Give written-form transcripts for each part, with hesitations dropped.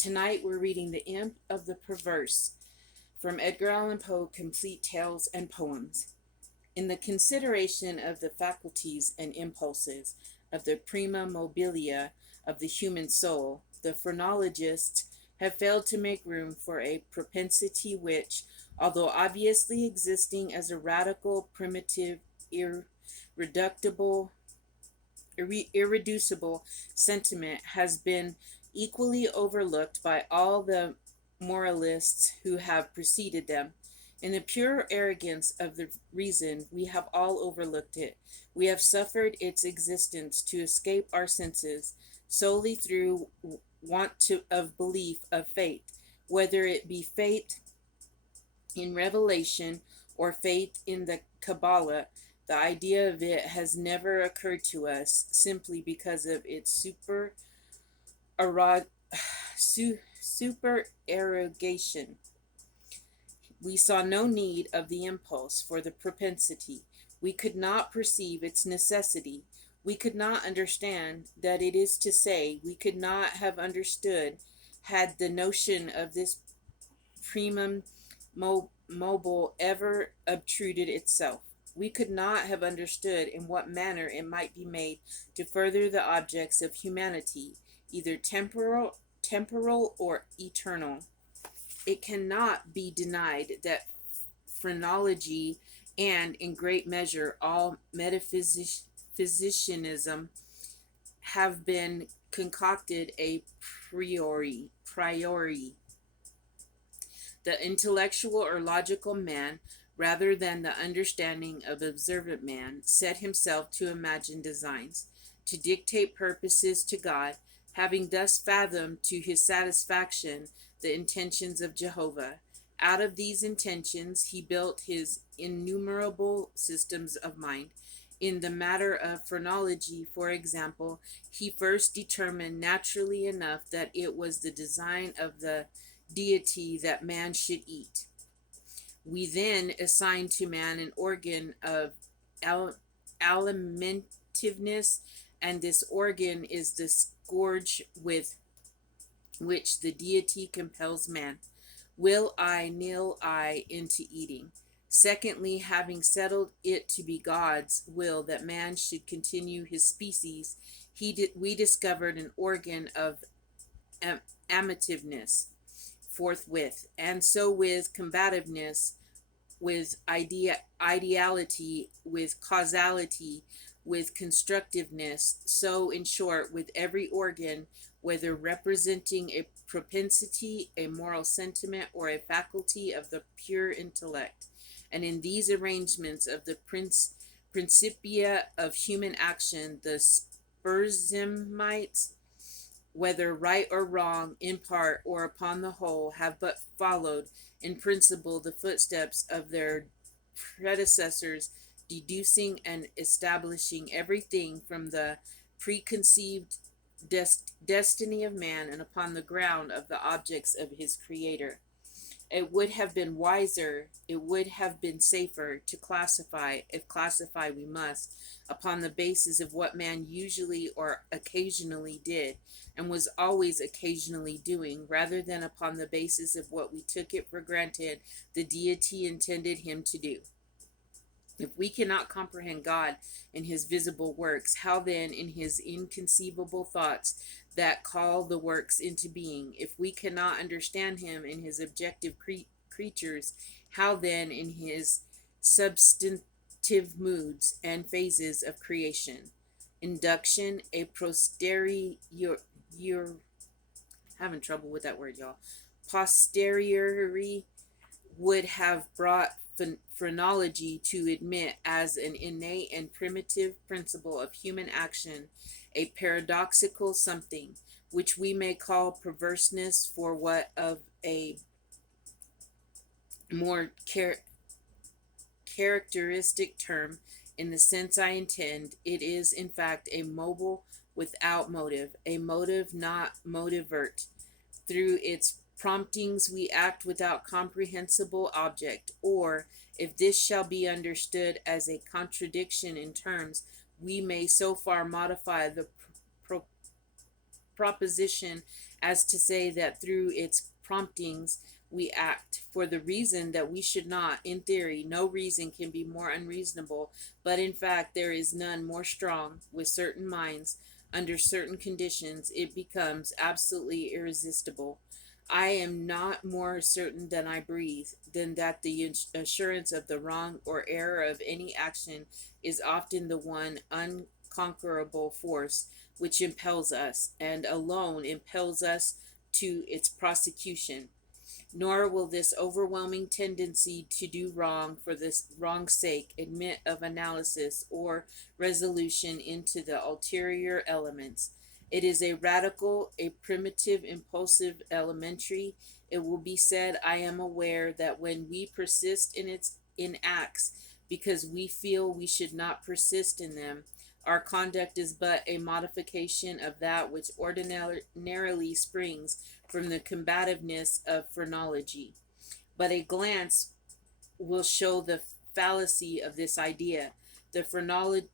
Tonight we're reading The Imp of the Perverse from Edgar Allan Poe, Complete Tales and Poems. In the consideration of the faculties and impulses of the prima mobilia of the human soul, the phrenologists have failed to make room for a propensity which, although obviously existing as a radical, primitive, irreducible, irreducible sentiment, has been equally overlooked by all the moralists who have preceded them. In the pure arrogance of the reason, we have all overlooked it. We have suffered its existence to escape our senses solely through of belief of faith, whether it be faith in revelation or faith in the Kabbalah. The idea of it has never occurred to us simply because of its supererogation. We saw no need of the impulse for the propensity. We could not perceive its necessity. We could not understand, that it is to say, we could not have understood had the notion of this primum mobile ever obtruded itself. We could not have understood in what manner it might be made to further the objects of humanity, either temporal or eternal. It cannot be denied that phrenology and, in great measure, all metaphysicianism have been concocted a priori. The intellectual or logical man, rather than the understanding of observant man, set himself to imagine designs, to dictate purposes to God, having thus fathomed to his satisfaction the intentions of Jehovah. Out of these intentions he built his innumerable systems of mind. In the matter of phrenology, for example, he first determined naturally enough that it was the design of the deity that man should eat. We then assign to man an organ of alimentiveness, and this organ is the scourge with which the deity compels man, will I, nil I, into eating. Secondly, having settled it to be God's will that man should continue his species, we discovered an organ of amativeness forthwith, and so with combativeness, with ideality, with causality, with constructiveness, so in short, with every organ, whether representing a propensity, a moral sentiment, or a faculty of the pure intellect. And in these arrangements of the principia of human action, the Spurzheimites, whether right or wrong, in part or upon the whole, have but followed in principle the footsteps of their predecessors, deducing and establishing everything from the preconceived destiny of man and upon the ground of the objects of his Creator. It would have been wiser, it would have been safer to classify, if classify we must, upon the basis of what man usually or occasionally did, and was always occasionally doing, rather than upon the basis of what we took it for granted the deity intended him to do. If we cannot comprehend God in his visible works, how then in his inconceivable thoughts that call the works into being? If we cannot understand him in his objective creatures, how then in his substantive moods and phases of creation? Induction, a posterior, having trouble with that word, y'all. Posteriori would have brought phrenology to admit as an innate and primitive principle of human action a paradoxical something, which we may call perverseness, for what of a more characteristic term, in the sense I intend, it is in fact a mobile without motive, a motive not motivert. Through its promptings we act without comprehensible object, or, if this shall be understood as a contradiction in terms, we may so far modify the proposition as to say that through its promptings we act for the reason that we should not. In theory, no reason can be more unreasonable, but in fact, there is none more strong. With certain minds, under certain conditions, it becomes absolutely irresistible. I am not more certain than I breathe, than that the assurance of the wrong or error of any action is often the one unconquerable force which impels us, and alone impels us to its prosecution. Nor will this overwhelming tendency to do wrong for this wrong's sake admit of analysis or resolution into the ulterior elements. It is a radical, a primitive, impulsive, elementary. It will be said, I am aware that when we persist in acts because we feel we should not persist in them, our conduct is but a modification of that which ordinarily springs from the combativeness of phrenology. But a glance will show the fallacy of this idea. The phrenologi-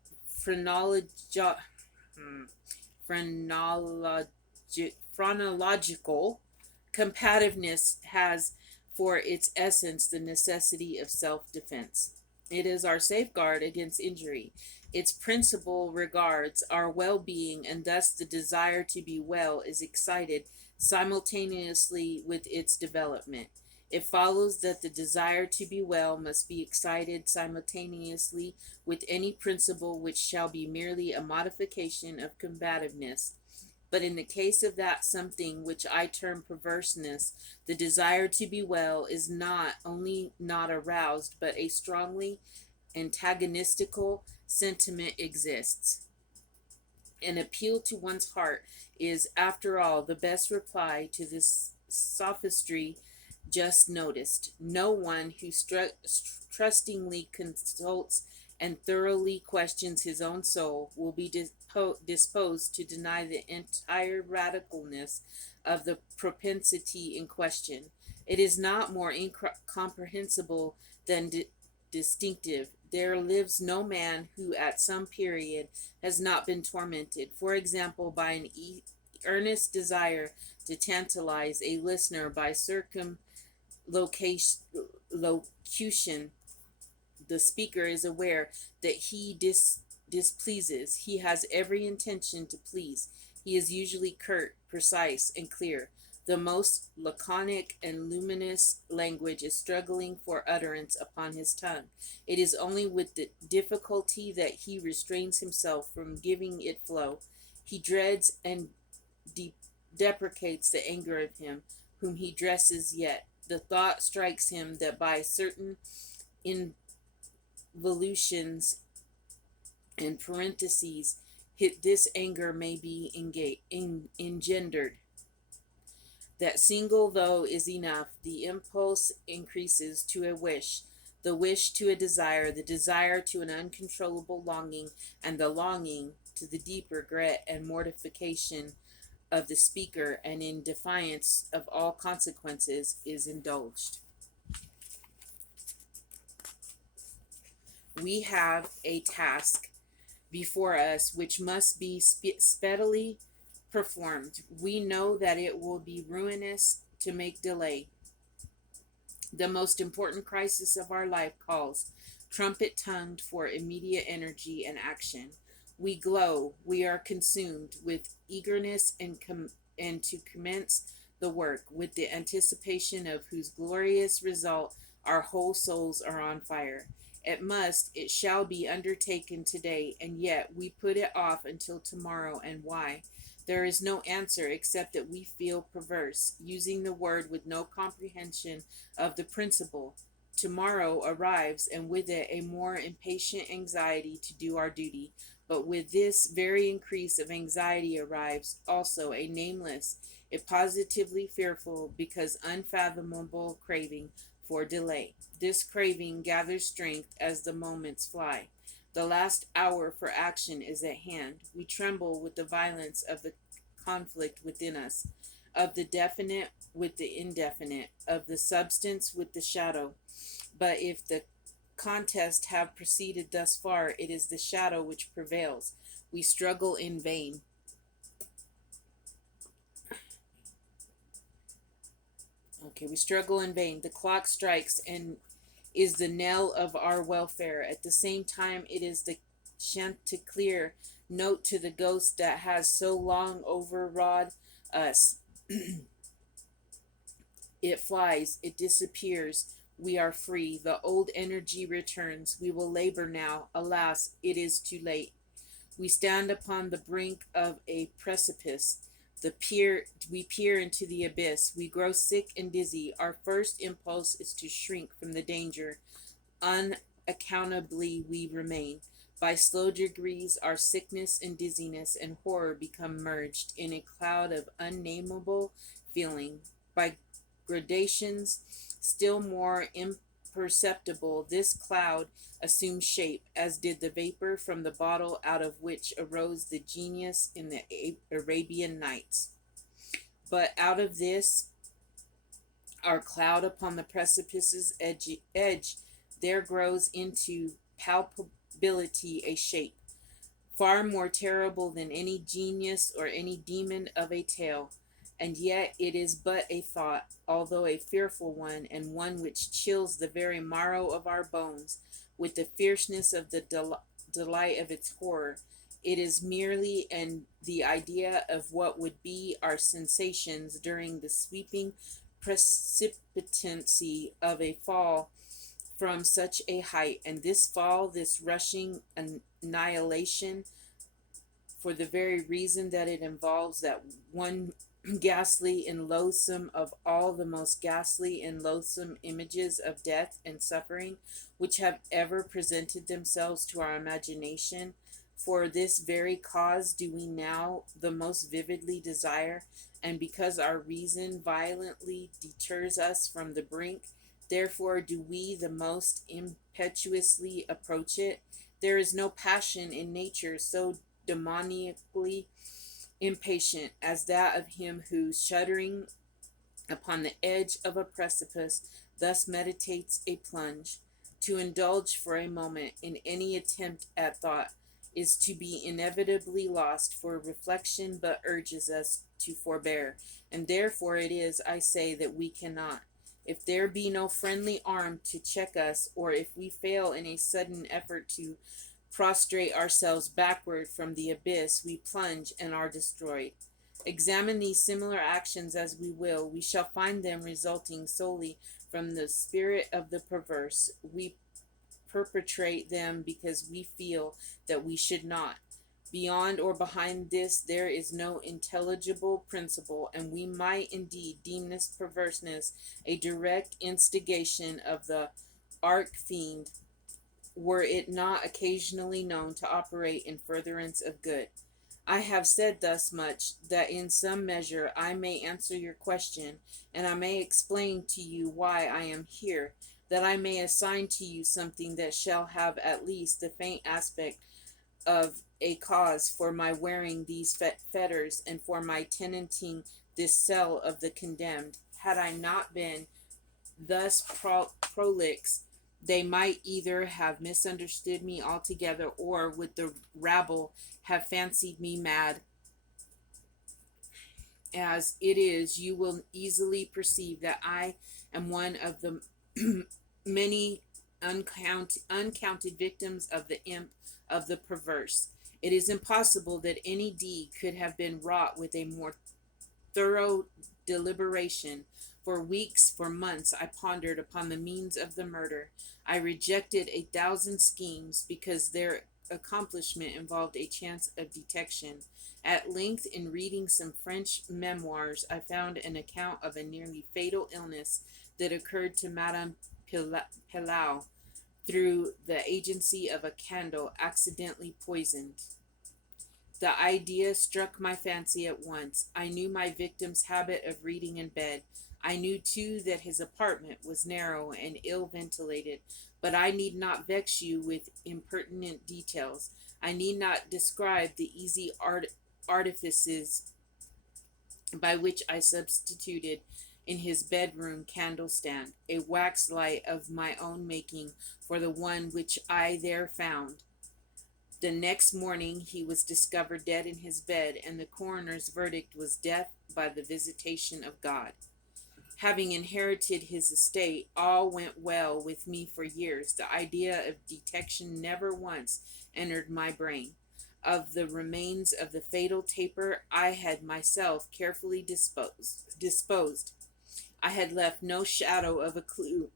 phrenological combativeness has for its essence the necessity of self defense. It is our safeguard against injury. Its principle regards our well being, and thus the desire to be well is excited simultaneously with its development. It follows that the desire to be well must be excited simultaneously with any principle which shall be merely a modification of combativeness. But in the case of that something which I term perverseness, the desire to be well is not only not aroused, but a strongly antagonistical sentiment exists. An appeal to one's heart is, after all, the best reply to this sophistry just noticed. No one who trustingly consults and thoroughly questions his own soul will be disposed to deny the entire radicalness of the propensity in question. It is not more incomprehensible than distinctive. There lives no man who at some period has not been tormented, for example, by an earnest desire to tantalize a listener by locution. The speaker is aware that he displeases. He has every intention to please. He is usually curt, precise, and clear. The most laconic and luminous language is struggling for utterance upon his tongue. It is only with the difficulty that he restrains himself from giving it flow. He dreads and deprecates the anger of him whom he dresses, yet the thought strikes him that by certain involutions and parentheses this anger may be engendered. That single though is enough. The impulse increases to a wish, the wish to a desire, the desire to an uncontrollable longing, and the longing to the deep regret and mortification of the speaker, and in defiance of all consequences is indulged. We have a task before us which must be speedily performed. We know that it will be ruinous to make delay. The most important crisis of our life calls, trumpet tongued, for immediate energy and action. We glow, we are consumed with eagerness and to commence the work, with the anticipation of whose glorious result our whole souls are on fire. It shall be undertaken today, and yet we put it off until tomorrow. And why? There is no answer except that we feel perverse, using the word with no comprehension of the principle. Tomorrow arrives, and with it a more impatient anxiety to do our duty. But with this very increase of anxiety arrives also a nameless, a positively fearful, because unfathomable craving for delay. This craving gathers strength as the moments fly. The last hour for action is at hand. We tremble with the violence of the conflict within us, of the definite with the indefinite, of the substance with the shadow. But if the contest have proceeded thus far, it is the shadow which prevails. We struggle in vain. Okay, we struggle in vain. The clock strikes and is the knell of our welfare. At the same time, it is the chanticleer note to the ghost that has so long overawed us. It flies, it disappears. We are free. The old energy returns. We will labor now. Alas, it is too late. We stand upon the brink of a precipice. We peer into the abyss. We grow sick and dizzy. Our first impulse is to shrink from the danger. Unaccountably, we remain. By slow degrees, our sickness and dizziness and horror become merged in a cloud of unnameable feeling. By gradations still more imperceptible, this cloud assumed shape, as did the vapor from the bottle out of which arose the genius in the Arabian Nights. But out of this, our cloud upon the precipice's edge there grows into palpability a shape, far more terrible than any genius or any demon of a tale. And yet it is but a thought, although a fearful one, and one which chills the very marrow of our bones with the fierceness of the delight of its horror. It is merely the idea of what would be our sensations during the sweeping precipitancy of a fall from such a height, and this fall, this rushing annihilation, for the very reason that it involves that one ghastly and loathsome of all the most ghastly and loathsome images of death and suffering which have ever presented themselves to our imagination. For this very cause do we now the most vividly desire, and because our reason violently deters us from the brink, therefore do we the most impetuously approach it. There is no passion in nature so demoniacally impatient as that of him who, shuddering upon the edge of a precipice, thus meditates a plunge. To indulge for a moment in any attempt at thought is to be inevitably lost, for reflection but urges us to forbear, and therefore it is, I say, that we cannot. If there be no friendly arm to check us, or if we fail in a sudden effort to prostrate ourselves backward from the abyss, we plunge and are destroyed. Examine these similar actions as we will, we shall find them resulting solely from the spirit of the perverse. We perpetrate them because we feel that we should not. Beyond or behind this, there is no intelligible principle, and we might indeed deem this perverseness a direct instigation of the arch fiend, were it not occasionally known to operate in furtherance of good. I have said thus much, that in some measure I may answer your question, and I may explain to you why I am here, that I may assign to you something that shall have at least the faint aspect of a cause for my wearing these fetters, and for my tenanting this cell of the condemned. Had I not been thus prolix, they might either have misunderstood me altogether, or, with the rabble, have fancied me mad. As it is, you will easily perceive that I am one of the many uncounted victims of the imp of the perverse. It is impossible that any deed could have been wrought with a more thorough deliberation. For weeks, for months, I pondered upon the means of the murder. I rejected 1,000 schemes because their accomplishment involved a chance of detection. At length, in reading some French memoirs, I found an account of a nearly fatal illness that occurred to Madame Pilau through the agency of a candle accidentally poisoned. The idea struck my fancy at once. I knew my victim's habit of reading in bed. I knew, too, that his apartment was narrow and ill ventilated, but I need not vex you with impertinent details. I need not describe the easy artifices by which I substituted in his bedroom candle stand a wax light of my own making for the one which I there found. The next morning he was discovered dead in his bed, and the coroner's verdict was death by the visitation of God. Having inherited his estate, all went well with me for years. The idea of detection never once entered my brain. Of the remains of the fatal taper, I had myself carefully disposed. I had left no shadow of a clue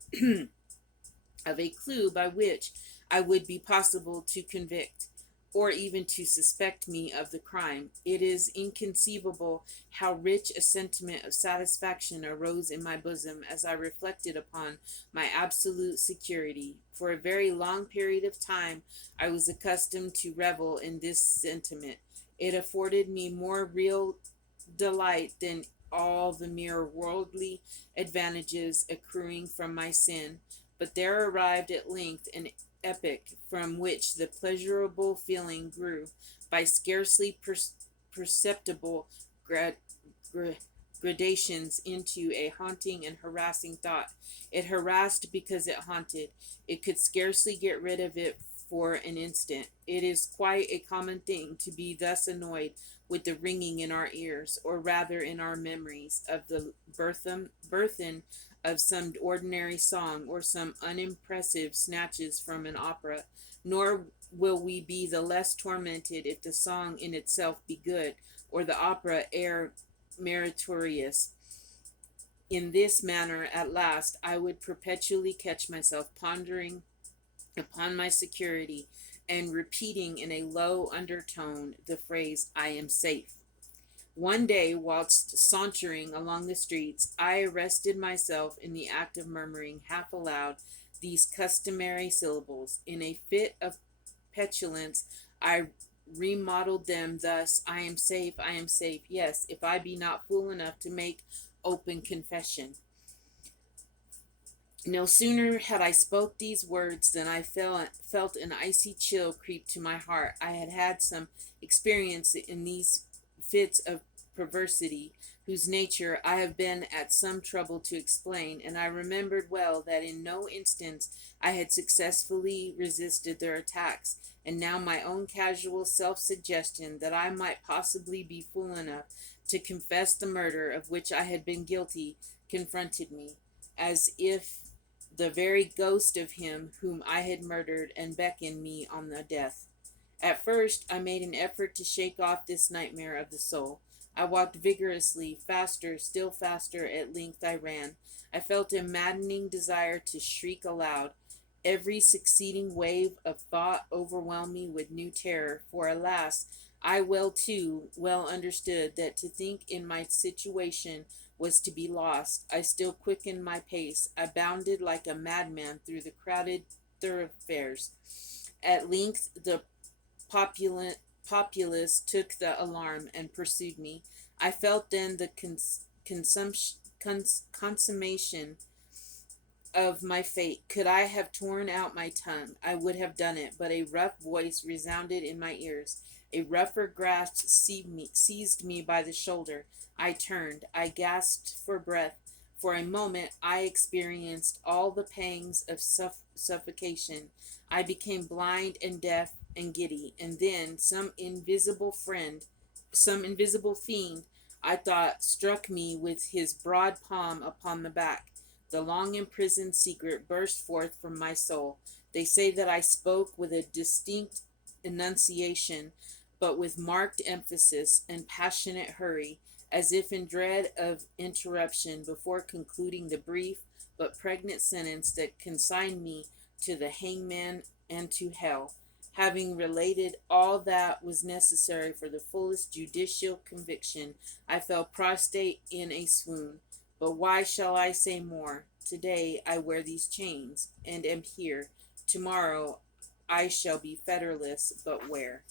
by which I would be possible to convict, or even to suspect me of the crime. It is inconceivable how rich a sentiment of satisfaction arose in my bosom as I reflected upon my absolute security. For a very long period of time I was accustomed to revel in this sentiment. It afforded me more real delight than all the mere worldly advantages accruing from my sin. But there arrived at length an epoch from which the pleasurable feeling grew by scarcely perceptible grad- gra- gradations into a haunting and harassing thought. It harassed because it haunted. It could scarcely get rid of it for an instant. It is quite a common thing to be thus annoyed with the ringing in our ears, or rather in our memories, of the burthen of some ordinary song, or some unimpressive snatches from an opera. Nor will we be the less tormented if the song in itself be good, or the opera air meritorious. In this manner, at last, I would perpetually catch myself pondering upon my security, and repeating in a low undertone the phrase, "I am safe." One day, whilst sauntering along the streets, I arrested myself in the act of murmuring half aloud these customary syllables. In a fit of petulance, I remodeled them thus: "I am safe, I am safe, yes, if I be not fool enough to make open confession." No sooner had I spoke these words than I felt an icy chill creep to my heart. I had had some experience in these fits of perversity, whose nature I have been at some trouble to explain, and I remembered well that in no instance I had successfully resisted their attacks, and now my own casual self-suggestion that I might possibly be fool enough to confess the murder of which I had been guilty confronted me, as if the very ghost of him whom I had murdered and beckoned me on the death. At first, I made an effort to shake off this nightmare of the soul. I walked vigorously, faster, still faster. At length I ran. I felt a maddening desire to shriek aloud. Every succeeding wave of thought overwhelmed me with new terror, for alas, I too well understood that to think in my situation was to be lost. I still quickened my pace. I bounded like a madman through the crowded thoroughfares. At length the populace took the alarm and pursued me. I felt then the consummation of my fate. Could I have torn out my tongue, I would have done it, but a rough voice resounded in my ears. A rougher grasp seized me by the shoulder. I turned. I gasped for breath. For a moment I experienced all the pangs of suffocation. I became blind and deaf and giddy, and then some invisible fiend, I thought, struck me with his broad palm upon the back. The long imprisoned secret burst forth from my soul. They say that I spoke with a distinct enunciation, but with marked emphasis and passionate hurry, as if in dread of interruption before concluding the brief but pregnant sentence that consigned me to the hangman and to hell. Having related all that was necessary for the fullest judicial conviction, I fell prostrate in a swoon. But why shall I say more? Today I wear these chains, and am here. Tomorrow I shall be fetterless, but where?